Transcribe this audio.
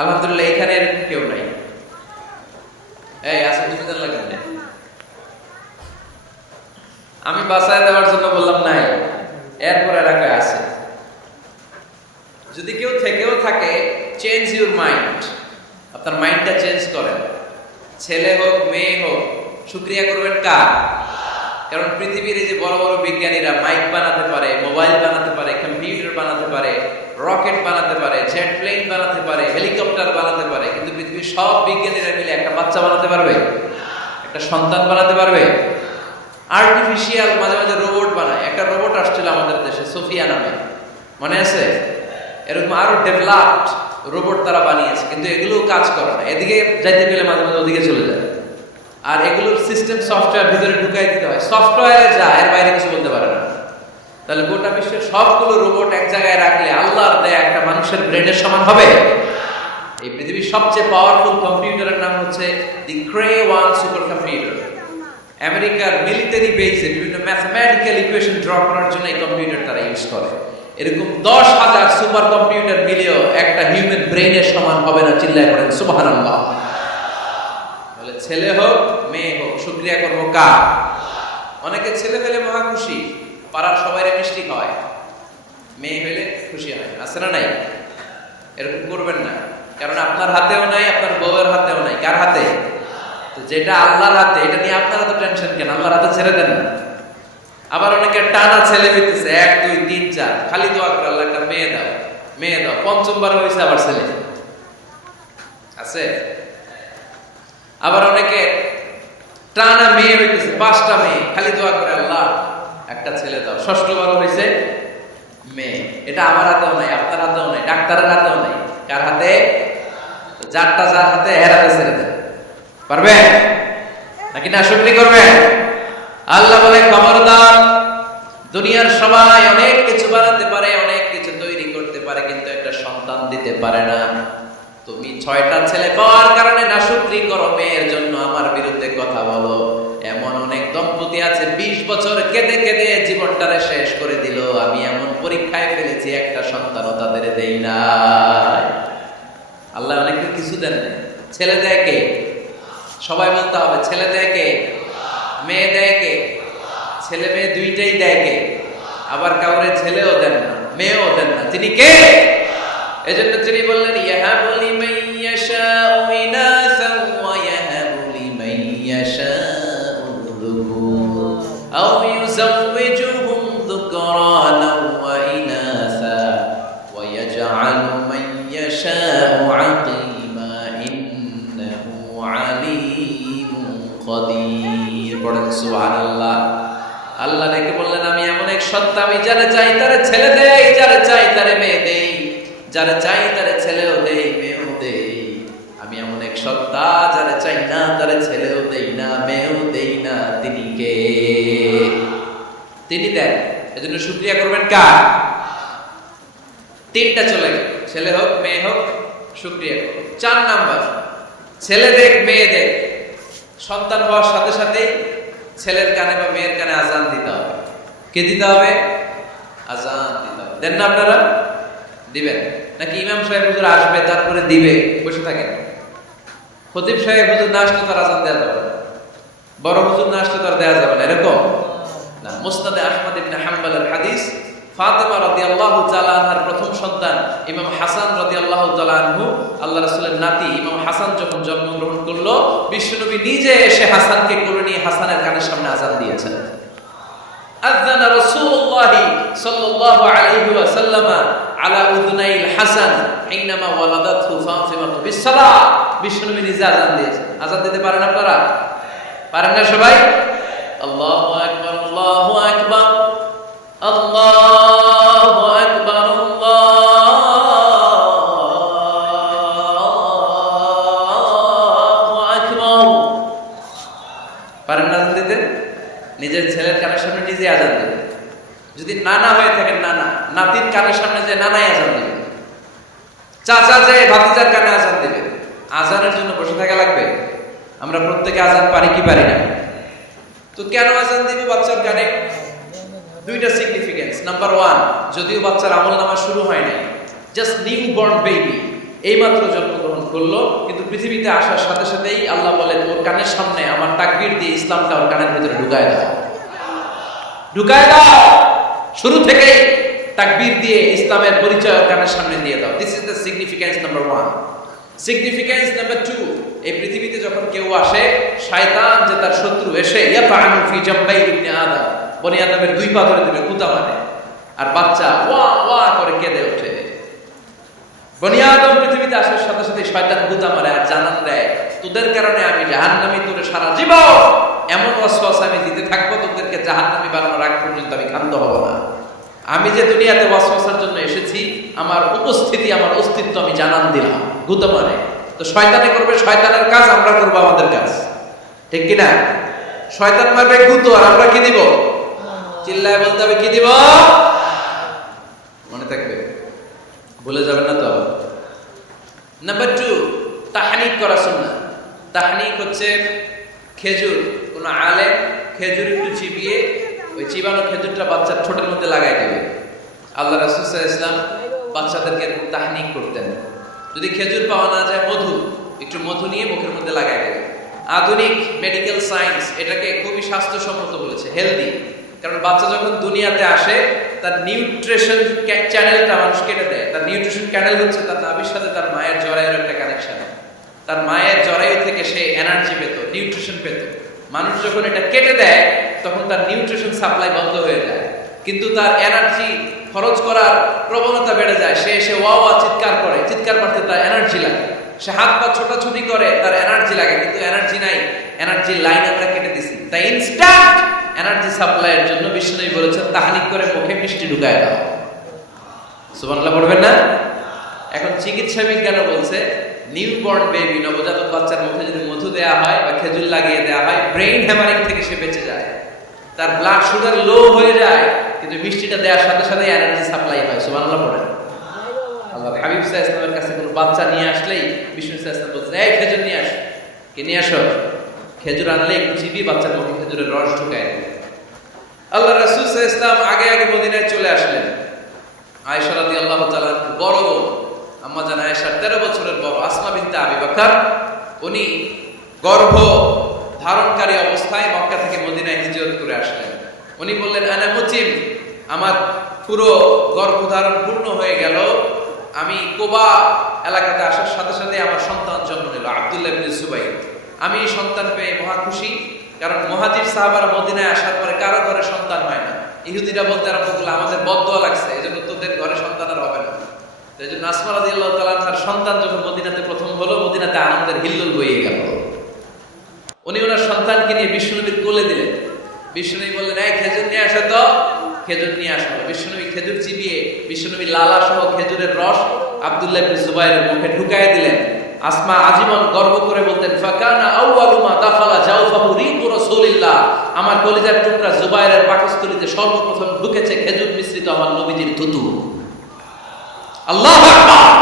আলহামদুলিল্লাহ এখানে এরকম কেউ নাই। এই আছে তুমি জানলা কেন? আমি বাসায় দেওয়ার জন্য বললাম নাই, এরপর এলাকায় আছে। যদি কেউ থেকেও থাকে, চেঞ্জ ইউর মাইন্ড, আপনার মাইন্ডটা চেঞ্জ করেন। ছেলে হোক মেয়ে হোক, শুকরিয়া করবেন কার? কারণ পৃথিবীর এই যে বড় বড় বিজ্ঞানীরা মাইক বানাতে পারে, মোবাইল বানাতে পারে, কম্পিউটার বানাতে পারে, রকেট বানাতে পারে, জেট প্লেন বানাতে পারে, হেলিকপ্টার বানাতে পারে, কিন্তু পৃথিবীর সব বিজ্ঞানীরা মিলে একটা বাচ্চা বানাতে পারবে? একটা সন্তান বানাতে পারবে? আর্টিফিশিয়াল মাঝে মাঝে রোবট বানায়। একটা রোবট আসছিল আমাদের দেশে, সোফিয়া নামে, মনে আছে? এরকম আরো ডেভেলপড রোবট তারা বানিয়েছে, কিন্তু এগুলো কাজ করে না। এদিকে যাইতে গেলে মাঝে মাঝে ওদিকে চলে যায়। আর এগুলোর সিস্টেম সফটওয়্যার ভিতরে ঢুকাই দিতে হয়, সফটওয়্যারে যায়, এর বাইরে কিছু বলতে পারে না। তাহলে গোটা বিশ্বের সবগুলো রোবট এক জায়গায় রাখলে আল্লাহর দেয়া একটা মানুষের ব্রেনের সমান হবে? এই পৃথিবীর সবচেয়ে পাওয়ারফুল কম্পিউটারের নাম হচ্ছে দি ক্রে-1 সুপার কম্পিউটার। আমেরিকার মিলিটারি বেসে বিভিন্ন ম্যাথমেটিক্যাল ইকুয়েশন ড্র করার জন্য এই কম্পিউটার তারা ইউজ করে। এরকম 10,000 সুপার কম্পিউটার মিলিয়েও একটা হিউম্যান ব্রেনের সমান হবে না। চিল্লায় পড়েন সুবহানাল্লাহ। বলে ছেলে হোক মেয়ে হোক, শুকরিয়া করবো কার? অনেকে ছেলে পেলে মহা খুশি, পাড়ার সবাই মিষ্টি খাওয়ায়, মেয়ে হইলে খুশি হয়, আছে না নাই? এরকম করবেন না, কারণ আপনার হাতেও নাই, আপনার বউয়ের হাতেও নাই। কার হাতে? যেটা আল্লাহর হাতে, এটা নিয়ে আপনারা তো টেনশন কেন? আল্লাহর হাতে ছেড়ে দেন না। আবার অনেকে টানা ছেলে হইতেছে 1 2 3 4, খালি দোয়া করে আল্লাহ একটা মেয়ে দাও, মেয়ে দাও। পঞ্চমবার হয়েছে আবার ছেলে আছে। আবার অনেকে টানা মেয়ে হইতেছে 5টা মেয়ে, খালি দোয়া করে আল্লাহ একটা ছেলে দাও। ষষ্ঠবার হয়েছে মেয়ে। এটা আমার হাতেও নাই, আপনার হাতেও নাই, ডাক্তারের হাতেও নাই। কার হাতে? যারটা যার হাতে, এর হাতে ছেড়ে দেন। পারবে নাকি না শুকরি করবে? আল্লাহ বলে খবরদার, দুনিয়ার সবাই অনেক কিছু বানাতে পারে, অনেক কিছু তৈরি করতে পারে, কিন্তু একটা সন্তান দিতে পারে না। তুমি 6টা ছেলে পাওয়ার কারণে না শুকরি করো, মেয়ের জন্য আমার বিরুদ্ধে কথা বলো। এমন অনেক দম্পতি আছে 20 বছর কেঁদে কেঁদে জীবনটারে শেষ করে দিল। আমি এমন পরীক্ষায় ফেলেছি, একটা সন্তানও তাদের দেই না। আল্লাহ অনেককে কিছু দেন না। ছেলে দেয় কে? সবাই বলতে হবে, ছেলে দেয় কে? মেয়ে দেয় কে? ছেলে মেয়ে দুইটাই দেয় কে? আবার কাউরে ছেলেও দেন না, মেয়েও দেন না। তিনি কে? এজন্য তিনি বললেন, ইয়াহাবু লিমান ইয়াশাউ ইনাসান ওয়া ইয়াহাবু লিমান ইয়াশাউ যুকুর আও ইউযাওwiজুহুম যুকরানা ওয়া ইনাসা ওয়া ইয়াজআলু মান ইয়াশাউ আকিমা ইন্নাহু আলীমুন কাদির। পড়েন সুবহানাল্লাহ। আল্লাহ ডেকে বললেন, আমি এমন এক সত্তা, আমি যারে চাই তারে ছেলে দেই, যারে চাই তারে মেয়ে দেই, যারে চাই তারে ছেলেও দেই, মেয়েও দেই। আমি এমন এক সত্তা, যারে চাই না তারে ছেলেও দেই না, মেয়েও দেই না। তিনি কে? তিনি দেন। এজন্য শুকরিয়া করবেন কার? 3টা চলে গেল, ছেলে হোক মেয়ে হোক, শুকরিয়া করবেন। 4 নাম্বার, ছেলে দেখ মেয়ে দেখ, সন্তান হওয়ার সাথে সাথে ছেলের কানে বা মেয়ের কানে আজান দিতে হবে। কে দিতে হবে? আজান দিতে হবে। দেন না আপনারা? দিবেন নাকি ইমাম সাহেব হুজুর আসবে তারপরে দিবে, বসে থাকেন? খতিব সাহেব হুজুর না আসলে তার আজান দেওয়া যাবে না, বড় হুজুর না আসলে তার দেওয়া যাবে না, এরকম না। মুসনাদে আহমদ ইবনে হাম্বলের হাদিস, ফাতেমা রাদিয়াল্লাহু তাআলা আনহার প্রথম সন্তান ইমাম হাসান রাদিয়াল্লাহু তাআলা আনহু, আল্লাহ রাসূলের নাতি ইমাম হাসান যখন জন্মগ্রহণ করলো, বিশ্বনবী নিজে এসে হাসানকে কোলে নিয়ে হাসানের কানের সামনে আজান দিয়েছেন। আযানা রাসূলুল্লাহ সাল্লাল্লাহু আলাইহি ওয়াসাল্লাম আলা উযুনাইল হাসান হিনামা ওয়ালাদাতহু ফাতিমা বিসসালাহ। বিশ্বনবী নিজে আজান দিয়েছেন। আজান দিতে পারেন আপনারা? পারেন না সবাই? আল্লাহু আকবার, আল্লাহু আকবার, আল্লাহু আকবার, আল্লাহু আকবার। পারেন না আজান দিতে? নিজের ছেলের কানের সামনে নিজে আজান দেবে। যদি নানা হয়ে থাকেন, নানা নাতির কানের সামনে যে নানাই আজান দেবে, চাচা যে ভাতিজার কানে আজান দেবে। আজানের জন্য বসে থাকা লাগবে? আমরা প্রত্যেকে আজান পারি কি পারি না? তো কেন আজান দিবে বাচ্চার কানে? 2টা সিগনিফিকেন্স। নাম্বার 1, যদিও বাচ্চার আমল নামা শুরু হয় নাই, জাস্ট নিউ বর্ন বেবি, এইমাত্র জন্মগ্রহণ করলো, কিন্তু পৃথিবীতে আসার সাথে সাথেই আল্লাহ বলেন ওর কানের সামনে আমার তাকবীর দিয়ে ইসলামটা ওর কানের ভিতরে ঢুকায় দাও, ঢুকায় দাও। শুরু থেকেই তাকবীর দিয়ে ইসলামের পরিচয় ওর কানের সামনে দিয়ে দাও। This is the significance number 1। Significance number 2, এই পৃথিবীতে যখন কেউ আসে, শয়তান যে তার শত্রু এসে ইয়াতানু ফি জামবাই ইবনে আদম, বনি আদমের দুই পা ধরে ধরে কুতা মারে, আর বাচ্চা ওয়া ওয়া করে কেঁদে ওঠে। বনি আদম পৃথিবীতে আসার সাথে সাথে শয়তান কুতা মারে আর জানান দেয় তোদের কারণে আমি জাহান্নামী, তোরে সারা জীবন এমন ওয়াসওয়াসা আমি দিতে থাকবো, তোদেরকে জাহান্নামী বানানোর আগ পর্যন্ত আমি ক্ষান্ত হব না। আমি যে দুনিয়াতে ওয়াসওয়াসার জন্য এসেছি, আমার উপস্থিতি, আমার অস্তিত্ব আমি জানান দিলাম। গুতা মানে তো শয়তানে করবে শয়তানের কাজ, আমরা করবো আমাদের কাজ, ঠিক কিনা? শয়তান মারবে গুতো, আর আমরা কি দিব? চিল্লায় বলতে হবে কি দিব? মনে থাকবে, ভুলে যাবেন না তো। নাম্বার 2, তাহনিক করা সুন্নাহ। তাহনিক হচ্ছে খেজুর, কোন আলেম খেজুর একটু চিবিয়ে ওই চিবানো খেজুরটা বাচ্চার ঠোঁটের মধ্যে লাগাই দেবে। আল্লাহ রাসূল সাল্লাল্লাহু আলাইহি ওয়াসাল্লাম বাচ্চাদেরকে তাহনিক করতেন। যদি খেজুর পাওয়া না যায়, একটু মধু নিয়ে মুখের মধ্যে লাগাই দেবে। আধুনিক মেডিকেল সায়েন্স এটাকে খুবই স্বাস্থ্যসম্মত বলেছে, হেলদি। কারণ বাচ্চা যখন দুনিয়াতে আসে, তার নিউট্রিশন চ্যানেলটা মানুষ কেটে দেয়। তার নিউট্রিশন চ্যানেল হচ্ছে তার নাভির সাথে তার মায়ের জরায়ুর একটা কানেকশন। তার মায়ের জরায়ু থেকে সে এনার্জি পেত, নিউট্রিশন পেত। মানুষ যখন এটা কেটে দেয়, তখন তার নিউট্রিশন সাপ্লাই বন্ধ হয়ে যায়, কিন্তু তার এনার্জি খরচ করার প্রবণতা বেড়ে যায়। সে এসে ওয়া ওয়া চিৎকার করে, চিৎকার করতে তার এনার্জি লাগে। সে হাত পা ছোটাছুটি করে, তার এনার্জি লাগে, কিন্তু এনার্জি নাই। এনার্জি লাইন আমরা কেটে দিছি। তাই ইনস্ট্যান্ট এনার্জি সাপ্লাইয়ের জন্য বিষ্ণুই বলেছেন তাহনিক করে মুখে মিষ্টি ঢুকায় দাও। সুবহানাল্লাহ পড়বেন না? এখন চিকিৎসা বিজ্ঞান বলছে নিউবর্ন বেবি, নবজাতক বাচ্চার মুখে যদি মধু দেয়া হয় বা খেজুর লাগিয়ে দেয়া হয়, ব্রেইন হ্যামারিং থেকে সে বেঁচে যায়। তার ব্লাড সুগার লো হয়ে যায়, কিন্তু মিষ্টিটা দেওয়ার সাথে সাথে এনার্জি সাপ্লাই হয়। সুবহানাল্লাহ পড়েন। আল্লাহর হাবিব সাল্লাল্লাহু আলাইহি ওয়াসাল্লামের কাছে কোনো বাচ্চা নিয়ে আসলেই বিষ্ণু সাল্লাল্লাহু আলাইহি ওয়াসাল্লাম বলতেন, এই খেজুর নিয়ে আসো। কে নিয়ে আসো? খেজুর আনলে একটু চিবিয়ে বাচ্চার মুখে খেজুরের রস ঢুকায় দেয়। আল্লাহ রাসূল সাল্লাল্লাহু আলাইহি ওয়াসাল্লাম আগে আগে মদিনায় চলে আসলেন। আয়েশা রাদিয়াল্লাহু তাআলা বড় বোন, আম্মা জান আয়েশা 13 বছরের বড়, আসমা বিনতে আবি বকর, উনি গর্ভ ধারণকারী অবস্থায় মক্কা থেকে মদিনায় হিজরত করে আসলেন। উনি বললেন, আনা মুতিম, আমার পুরো গর্ভধারণ পূর্ণ হয়ে গেল। আমি কুবা এলাকাতে আসার সাথে সাথে আমার সন্তান জন্ম নিল, আব্দুল্লাহ ইবনে জুবাইর। আমি সন্তান পেয়ে মহা খুশি, কারণ মুহাজির সাহাবারা মদিনায় আসার পরে কারো ঘরে সন্তান হয় না। ইহুদিরা বলতে আরম্ভ করলো, আমাদের বদদোয়া লাগছে, এজন্য তোদের ঘরে সন্তান আর হবে না। এই জন্য আসমা রাদিয়াল্লাহু তাআলা তার সন্তান যখন মদিনাতে প্রথম হলো, মদিনাতে আনন্দের হিল্লোল বইয়ে গেল। উনি ওনার সন্তানকে নিয়ে বিশ্বনবীর কোলে দিলেন। বিশ্বনবী বললেন, এই খেজুর নিয়ে আসো তো। খেজুর নিয়ে আসলো। বিশ্বনবী খেজুর চিবিয়ে বিশ্বনবী লালা সহ খেজুরের রস আব্দুল্লাহ ইবনে জুবাইরের মুখে ঢুকায় দিলেন। আসমা আজীবন গর্ব করে বলতেন, ফাকানা আউয়ালু মা দাখালা জাওফাহু রিকু রাসূলিল্লাহ, আমার কলিজার টুকরা জুবাইরের পাকস্থলীতে সর্বপ্রথম ঢুকেছে খেজুর মিশ্রিত আমার নবীজির থুতু। আল্লাহু আকবার।